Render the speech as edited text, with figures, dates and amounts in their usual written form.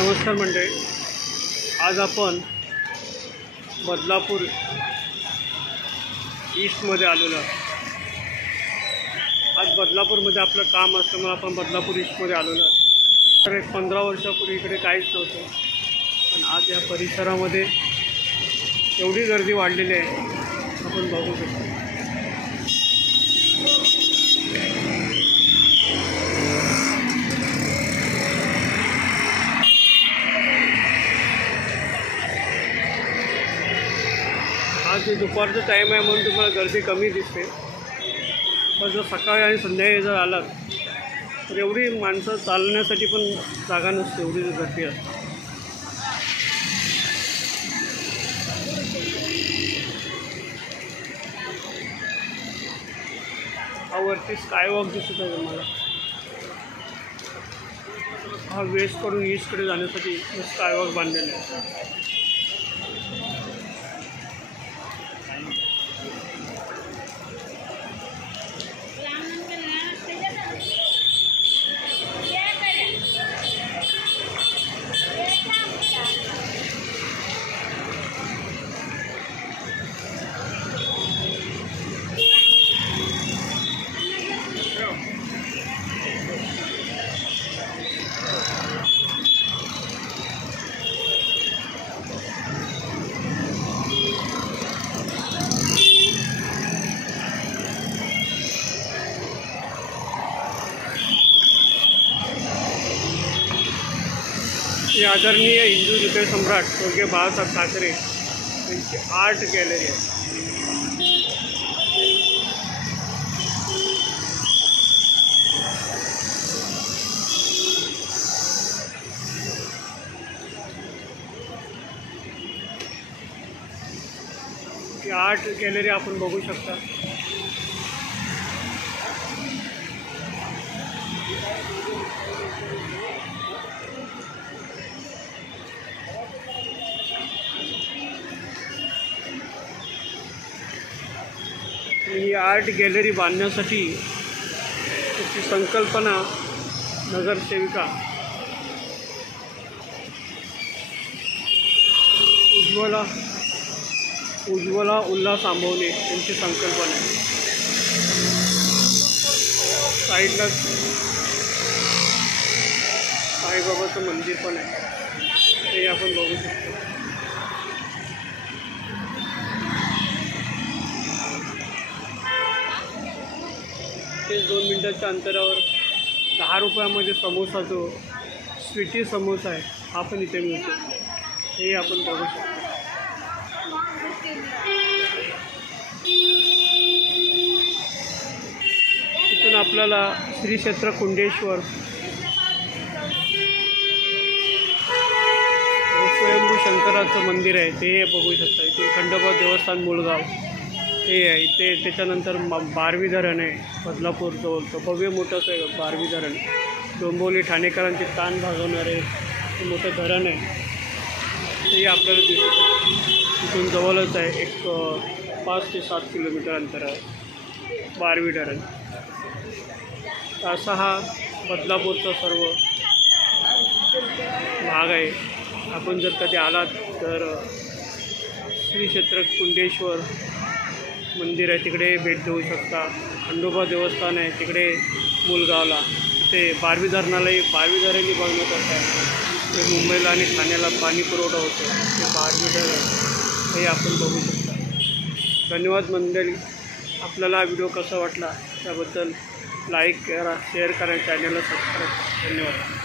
नमस्कार मंडळी, आज आपण बदलापूर ईस्टमध्ये आलेलो आहोत। आज बदलापूरमध्ये आपलं काम असल्यामुळे आपण बदलापूर ईस्टमध्ये आलेलो आहोत। तर 15 वर्षापूर्वी इकडे काहीच नव्हतं, पण आज या परिसरामध्ये एवढी गर्दी वाढलेली आहे, आपण बघू शकतो। आज दुपारचा टाईम आहे म्हणून तुम्हाला गर्दी कमी दिसते, पण जर सकाळी आणि संध्याकाळी जर आलात तर एवढी माणसं चालण्यासाठी पण जागा नसते, एवढी गर्दी असते। हा वरती स्कायवॉक दिसत आहे तुम्हाला, हा वेस्टकडून ईस्टकडे जाण्यासाठी स्कायवॉक बांधलेला आहे। ये आदरणीय हिंदू हृदय सम्राट स्वर्गीय बाळासाहेब ठाकरे यांची आर्ट गॅलरी आहे। ही आर्ट गॅलरी आपण बघू शकता। ही आर्ट गॅलरी बांधण्यासाठी त्याची संकल्पना नगरसेविका उज्ज्वला उल्हास आंबवणे यांची संकल्पना आहे। साईडला साईबाबाचं मंदिर पण आहे, ते आपण बघू शकतो। ते 2 मिनिटाच्या अंतरावर 10 रुपयामध्ये समोसा, जो स्वीटी समोसा आहे, हा पण इथे मिळतो, हे आपण बघू शकतो। इथून आपल्याला श्री क्षेत्र कुंडेश्वर, स्वयंभू शंकराचं मंदिर आहे, ते बघू शकता। इथून खंडोबा देवस्थान मुळगाव हे आहे, इथे त्याच्यानंतर बारवी धरण आहे, बदलापूर जवळचं भव्य मोठंच आहे बारवी धरण। डोंबिवली ठाणेकरांचे ताण भागवणारे मोठं धरण आहे, ते आपल्याला दिसतं। इथून जवळच आहे, एक 5 ते 7 किलोमीटर अंतर आहे बारवी धरण। असा हा बदलापूरचा सर्व भाग आहे। आपण जर कधी आलात तर श्री क्षेत्र कुंडेश्वर मंदिर आहे, तिकडे भेट देऊ शकता। खंडोबा देवस्थान आहे तिकडे मुलगावला, ते बारवी धरणालाही बारवी धरणही बघण्यासारखं आहे। ते मुंबईला आणि ठाण्याला पाणी पुरवठा होतो, ते बारवी धरण हे आपण बघू शकता। धन्यवाद मंडळी, आपल्याला हा व्हिडिओ कसा वाटला त्याबद्दल लाईक करा, शेअर करा, चॅनलला सबस्क्राईब करा। धन्यवाद।